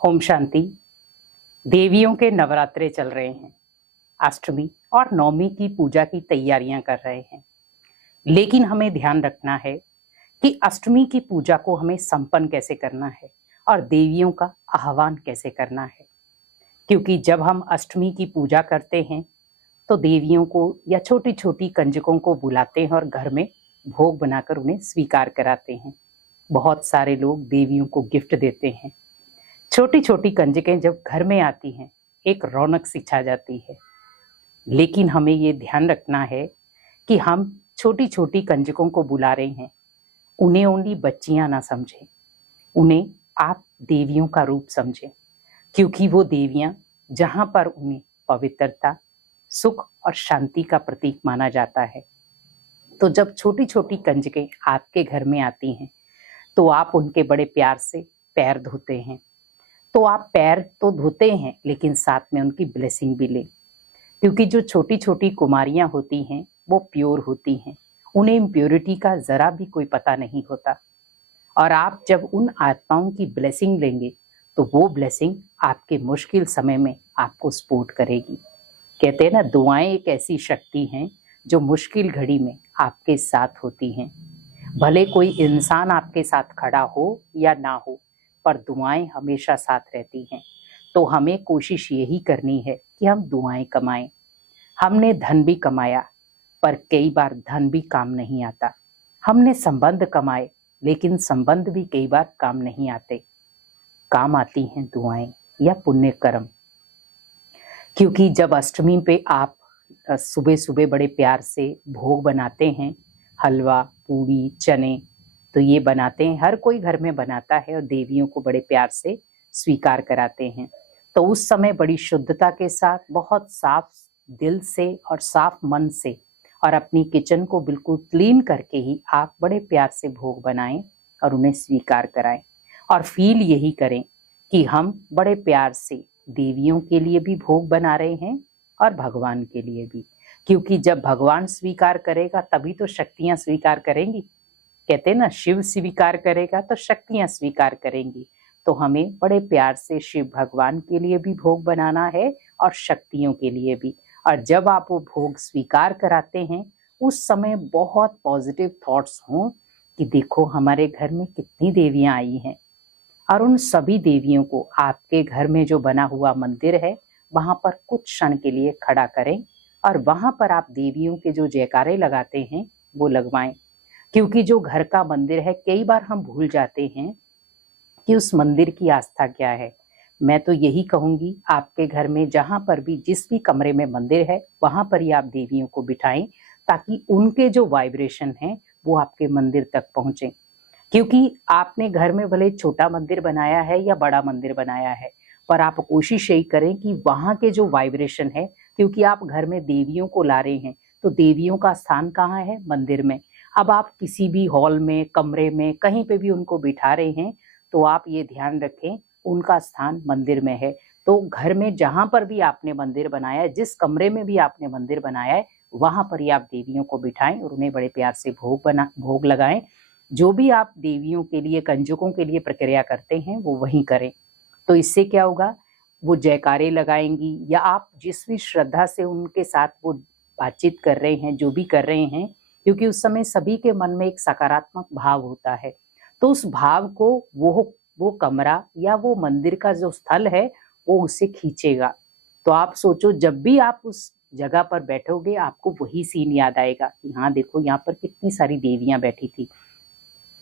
ओम शांति। देवियों के नवरात्रे चल रहे हैं। अष्टमी और नवमी की पूजा की तैयारियां कर रहे हैं। लेकिन हमें ध्यान रखना है कि अष्टमी की पूजा को हमें संपन्न कैसे करना है और देवियों का आह्वान कैसे करना है। क्योंकि जब हम अष्टमी की पूजा करते हैं तो देवियों को या छोटी छोटी कंजकों को बुलाते हैं और घर में भोग बनाकर उन्हें स्वीकार कराते हैं। बहुत सारे लोग देवियों को गिफ्ट देते हैं। छोटी छोटी कंजकें जब घर में आती हैं, एक रौनक सी छा जाती है। लेकिन हमें ये ध्यान रखना है कि हम छोटी छोटी कंजकों को बुला रहे हैं, उन्हें ओनली बच्चियां ना समझें, उन्हें आप देवियों का रूप समझें। क्योंकि वो देवियां जहां पर उन्हें पवित्रता, सुख और शांति का प्रतीक माना जाता है। तो जब छोटी छोटी कंजकें आपके घर में आती हैं तो आप उनके बड़े प्यार से पैर धोते हैं। तो आप पैर तो धोते हैं लेकिन साथ में उनकी ब्लेसिंग भी लें। क्योंकि जो छोटी छोटी कुमारियां होती हैं वो प्योर होती हैं, उन्हें इम्प्योरिटी का जरा भी कोई पता नहीं होता। और आप जब उन आत्माओं की ब्लेसिंग लेंगे तो वो ब्लेसिंग आपके मुश्किल समय में आपको सपोर्ट करेगी। कहते हैं ना, दुआएं एक ऐसी शक्ति हैं जो मुश्किल घड़ी में आपके साथ होती हैं। भले कोई इंसान आपके साथ खड़ा हो या ना हो, पर दुआएं हमेशा साथ रहती हैं। तो हमें कोशिश यही करनी है कि हम दुआएं कमाएं। हमने धन भी कमाया, पर कई बार धन भी काम नहीं आता। हमने संबंध कमाए, लेकिन संबंध भी कई बार काम नहीं आते। काम आती हैं दुआएं या पुण्य कर्म। क्योंकि जब अष्टमी पे आप सुबह सुबह बड़े प्यार से भोग बनाते हैं, हलवा, पूड़ी, चने, तो ये बनाते हैं, हर कोई घर में बनाता है और देवियों को बड़े प्यार से स्वीकार कराते हैं। तो उस समय बड़ी शुद्धता के साथ, बहुत साफ दिल से और साफ मन से और अपनी किचन को बिल्कुल क्लीन करके ही आप बड़े प्यार से भोग बनाएं और उन्हें स्वीकार कराएं। और फील यही करें कि हम बड़े प्यार से देवियों के लिए भी भोग बना रहे हैं और भगवान के लिए भी। क्योंकि जब भगवान स्वीकार करेगा तभी तो शक्तियां स्वीकार करेंगी। कहते हैं ना, शिव स्वीकार करेगा तो शक्तियां स्वीकार करेंगी। तो हमें बड़े प्यार से शिव भगवान के लिए भी भोग बनाना है और शक्तियों के लिए भी। और जब आप वो भोग स्वीकार कराते हैं उस समय बहुत पॉजिटिव थॉट्स हों कि देखो हमारे घर में कितनी देवियां आई हैं। और उन सभी देवियों को आपके घर में जो बना हुआ मंदिर है वहां पर कुछ क्षण के लिए खड़ा करें और वहां पर आप देवियों के जो जयकारे लगाते हैं वो लगवाएं। क्योंकि जो घर का मंदिर है, कई बार हम भूल जाते हैं कि उस मंदिर की आस्था क्या है। मैं तो यही कहूंगी, आपके घर में जहां पर भी, जिस भी कमरे में मंदिर है वहां पर ही आप देवियों को बिठाएं, ताकि उनके जो वाइब्रेशन है वो आपके मंदिर तक पहुंचे। क्योंकि आपने घर में भले छोटा मंदिर बनाया है या बड़ा मंदिर बनाया है, पर आप कोशिश यही करें कि वहां के जो वाइब्रेशन है, क्योंकि आप घर में देवियों को ला रहे हैं तो देवियों का स्थान कहाँ है? मंदिर में। अब आप किसी भी हॉल में, कमरे में, कहीं पे भी उनको बिठा रहे हैं तो आप ये ध्यान रखें उनका स्थान मंदिर में है। तो घर में जहां पर भी आपने मंदिर बनाया है, जिस कमरे में भी आपने मंदिर बनाया है, वहां पर ही आप देवियों को बिठाएं और उन्हें बड़े प्यार से भोग लगाएं। जो भी आप देवियों के लिए, कंजकों के लिए प्रक्रिया करते हैं वो वहीं करें। तो इससे क्या होगा, वो जयकारे लगाएंगी या आप जिस भी श्रद्धा से उनके साथ वो बातचीत कर रहे हैं, जो भी कर रहे हैं, क्योंकि उस समय सभी के मन में एक सकारात्मक भाव होता है। तो उस भाव को वो कमरा या वो मंदिर का जो स्थल है वो उसे खींचेगा। तो आप सोचो, जब भी आप उस जगह पर बैठोगे आपको वही सीन याद आएगा कि हाँ देखो यहाँ पर कितनी सारी देवियां बैठी थी।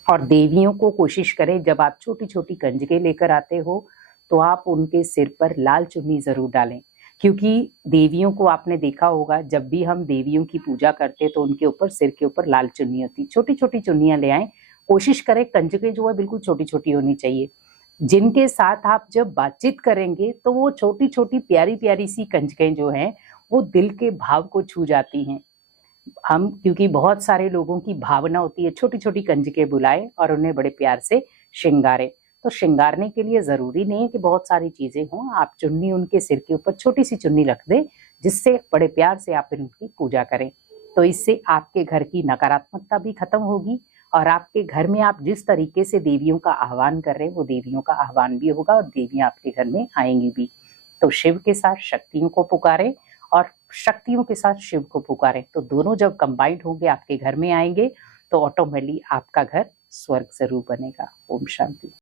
और देवियों को कोशिश करें, जब आप छोटी छोटी कंजकें लेकर आते हो तो आप उनके सिर पर लाल चुन्नी जरूर डालें। क्योंकि देवियों को आपने देखा होगा, जब भी हम देवियों की पूजा करते तो उनके ऊपर, सिर के ऊपर लाल चुन्नी होती। छोटी छोटी चुन्नियां ले आएं। कोशिश करें कंजकें जो है बिल्कुल छोटी छोटी होनी चाहिए। जिनके साथ आप जब बातचीत करेंगे तो वो छोटी छोटी प्यारी प्यारी सी कंजकें जो हैं वो दिल के भाव को छू जाती हैं। हम, क्योंकि बहुत सारे लोगों की भावना होती है छोटी छोटी कंजकें बुलाए और उन्हें बड़े प्यार से श्रृंगारे। तो श्रृंगारने के लिए जरूरी नहीं है कि बहुत सारी चीजें हों, आप चुन्नी उनके सिर के ऊपर छोटी सी चुन्नी रख दें, जिससे बड़े प्यार से आप इनकी पूजा करें। तो इससे आपके घर की नकारात्मकता भी खत्म होगी और आपके घर में आप जिस तरीके से देवियों का आह्वान कर रहे हैं वो देवियों का आह्वान भी होगा और देवियां आपके घर में आएंगी भी। तो शिव के साथ शक्तियों को पुकारें और शक्तियों के साथ शिव को पुकारें, तो दोनों जब कंबाइंड होंगे आपके घर में आएंगे तो ऑटोमेटिकली आपका घर स्वर्ग जरूर बनेगा। ओम शांति।